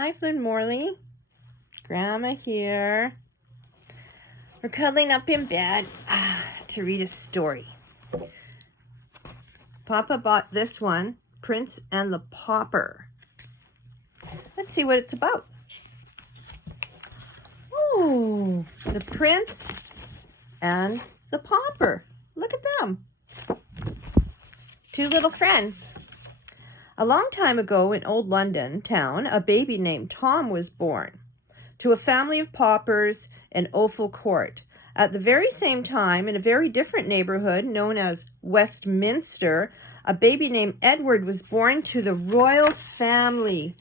Hi, Flynn Morley. Grandma here. We're cuddling up in bed to read a story. Papa bought this one, Prince and the Pauper. Let's see what it's about. Oh, the Prince and the Pauper. Look at them. Two little friends. A long time ago in old London town, a baby named Tom was born to a family of paupers in Offal Court. At the very same time, in a very different neighborhood known as Westminster, a baby named Edward was born to the royal family.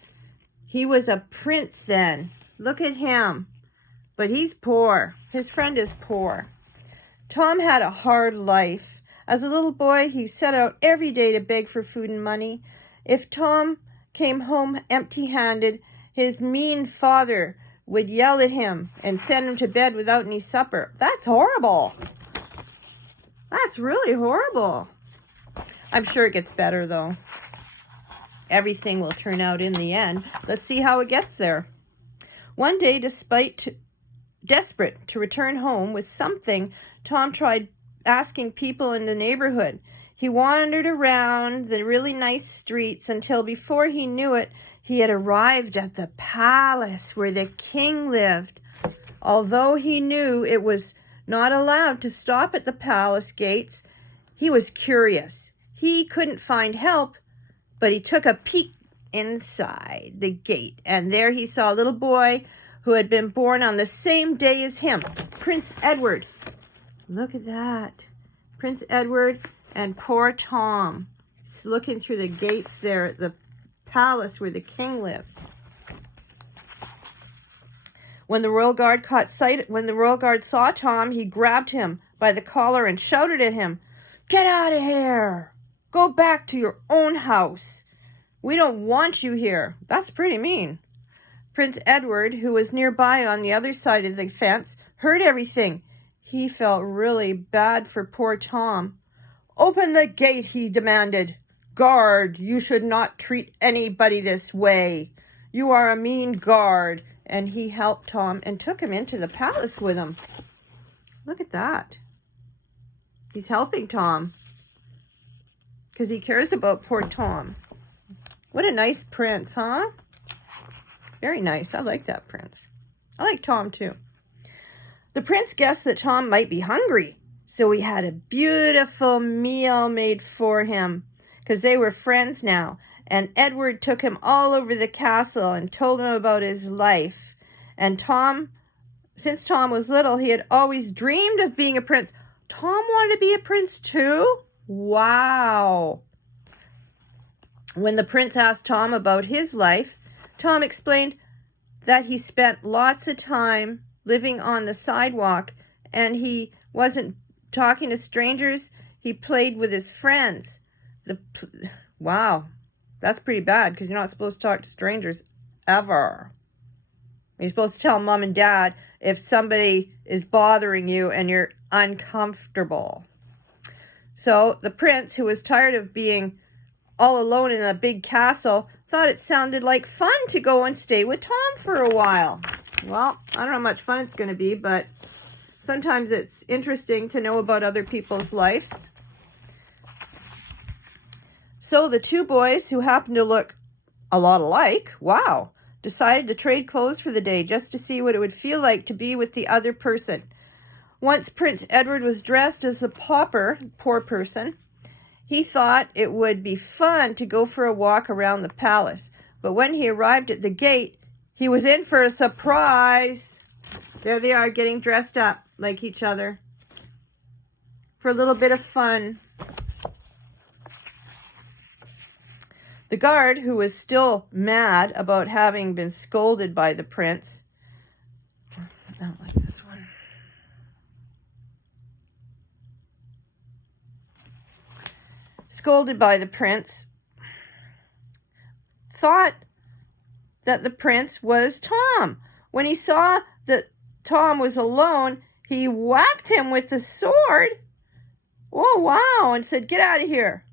He was a prince then. Look at him. But he's poor. His friend is poor. Tom had a hard life. As a little boy, he set out every day to beg for food and money. If Tom came home empty-handed, his mean father would yell at him and send him to bed without any supper. That's horrible. That's really horrible. I'm sure it gets better, though. Everything will turn out in the end. Let's see how it gets there. One day, desperate to return home with something, Tom tried asking people in the neighborhood. He wandered around the really nice streets until before he knew it, he had arrived at the palace where the king lived. Although he knew it was not allowed to stop at the palace gates, he was curious. He couldn't find help, but he took a peek inside the gate, and there he saw a little boy who had been born on the same day as him, Prince Edward. Look at that. Prince Edward and poor Tom looking through the gates there at the palace where the king lives. When the royal guard saw Tom, he grabbed him by the collar and shouted at him, "Get out of here! Go back to your own house. We don't want you here." That's pretty mean. Prince Edward, who was nearby on the other side of the fence, heard everything. He felt really bad for poor Tom. "Open the gate," he demanded. "Guard, you should not treat anybody this way. You are a mean guard." And he helped Tom and took him into the palace with him. Look at that. He's helping Tom because he cares about poor Tom. What a nice prince, huh? Very nice. I like that prince. I like Tom too. The prince guessed that Tom might be hungry, so he had a beautiful meal made for him because they were friends now. And Edward took him all over the castle and told him about his life. And Tom, since Tom was little, he had always dreamed of being a prince. Tom wanted to be a prince too? Wow. When the prince asked Tom about his life, Tom explained that he spent lots of time living on the sidewalk and he wasn't talking to strangers. He played with his friends. Wow, that's pretty bad because you're not supposed to talk to strangers ever. You're supposed to tell mom and dad if somebody is bothering you and you're uncomfortable. So the prince, who was tired of being all alone in a big castle, thought it sounded like fun to go and stay with Tom for a while. Well, I don't know how much fun it's going to be, but sometimes it's interesting to know about other people's lives. So the two boys, who happened to look a lot alike, decided to trade clothes for the day just to see what it would feel like to be with the other person. Once Prince Edward was dressed as the pauper, poor person, he thought it would be fun to go for a walk around the palace. But when he arrived at the gate, he was in for a surprise. There they are, getting dressed up like each other for a little bit of fun. The guard, who was still mad about having been scolded by the prince, I don't like this one. Scolded by the prince, thought that the prince was Tom. When he saw that Tom was alone, he whacked him with the sword. Oh, wow, and said, "Get out of here."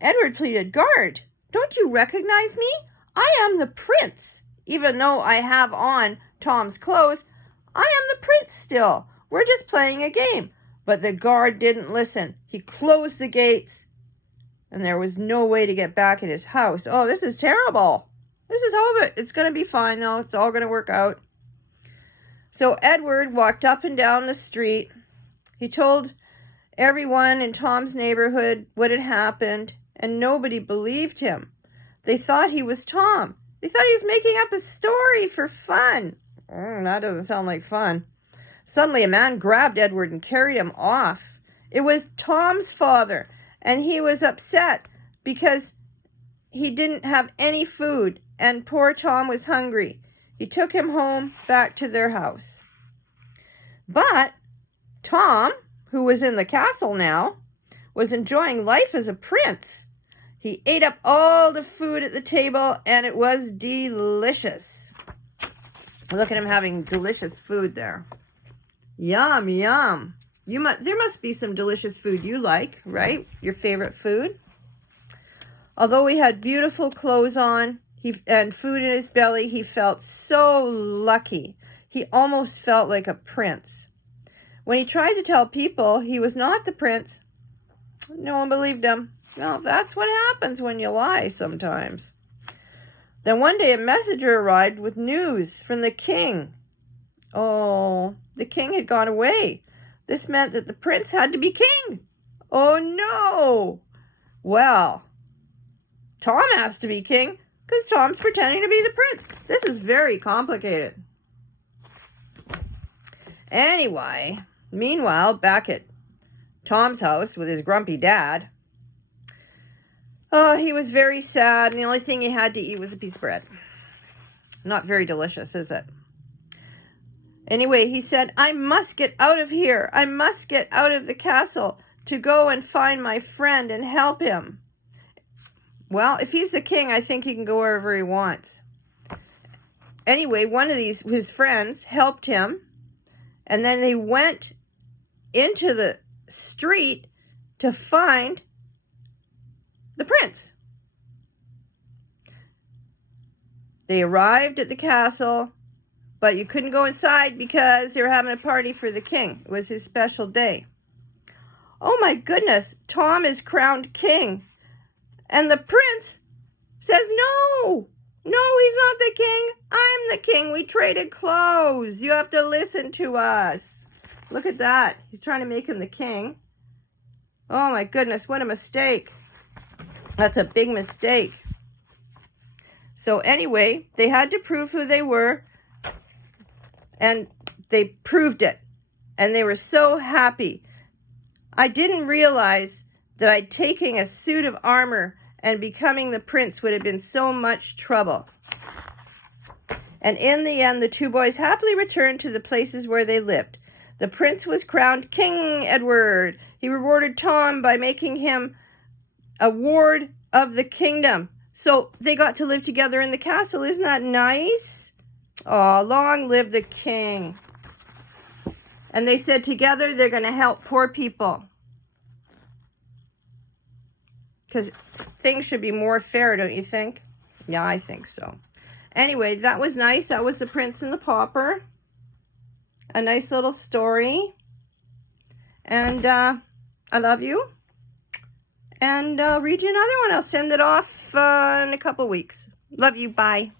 Edward pleaded, "Guard, don't you recognize me? I am the prince. Even though I have on Tom's clothes, I am the prince still. We're just playing a game. But the guard didn't listen. He closed the gates, and there was no way to get back in his house. Oh, this is terrible. This is all of it. It's going to be fine, though. It's all going to work out. So Edward walked up and down the street. He told everyone in Tom's neighborhood what had happened, and nobody believed him. They thought he was Tom. They thought he was making up a story for fun. That doesn't sound like fun. Suddenly, a man grabbed Edward and carried him off. It was Tom's father, and he was upset because he didn't have any food, and poor Tom was hungry. He took him home back to their house. But Tom, who was in the castle now, was enjoying life as a prince. He ate up all the food at the table, and it was delicious. Look at him having delicious food there. Yum, yum. There must be some delicious food you like, right? Your favorite food. Although he had beautiful clothes on and food in his belly, he felt so lucky. He almost felt like a prince. When he tried to tell people he was not the prince, no one believed him. Well, that's what happens when you lie sometimes. Then one day a messenger arrived with news from the king. Oh, the king had gone away. This meant that the prince had to be king. Oh, no. Well, Tom has to be king because Tom's pretending to be the prince. This is very complicated. Anyway, meanwhile, back at Tom's house with his grumpy dad, oh, he was very sad, and the only thing he had to eat was a piece of bread. Not very delicious, is it? Anyway, he said, I must get out of here. I must get out of the castle to go and find my friend and help him. Well, if he's the king, I think he can go wherever he wants. Anyway, one of his friends helped him, and then they went into the street to find the prince. They arrived at the castle, but you couldn't go inside because they were having a party for the king. It was his special day. Oh my goodness, Tom is crowned king. And the prince says, no, he's not the king. I'm the king. We traded clothes. You have to listen to us. Look at that. He's trying to make him the king. Oh my goodness, what a mistake. That's a big mistake. So anyway, they had to prove who they were, and they proved it. And they were so happy. I didn't realize that taking a suit of armor and becoming the prince would have been so much trouble. And in the end, the two boys happily returned to the places where they lived. The prince was crowned King Edward. He rewarded Tom by making him a ward of the kingdom. So they got to live together in the castle. Isn't that nice? Oh, long live the king. And they said together they're going to help poor people. Because things should be more fair, don't you think? Yeah, I think so. Anyway, that was nice. That was The Prince and the Pauper. A nice little story. And I love you. And I'll read you another one. I'll send it off in a couple weeks. Love you. Bye.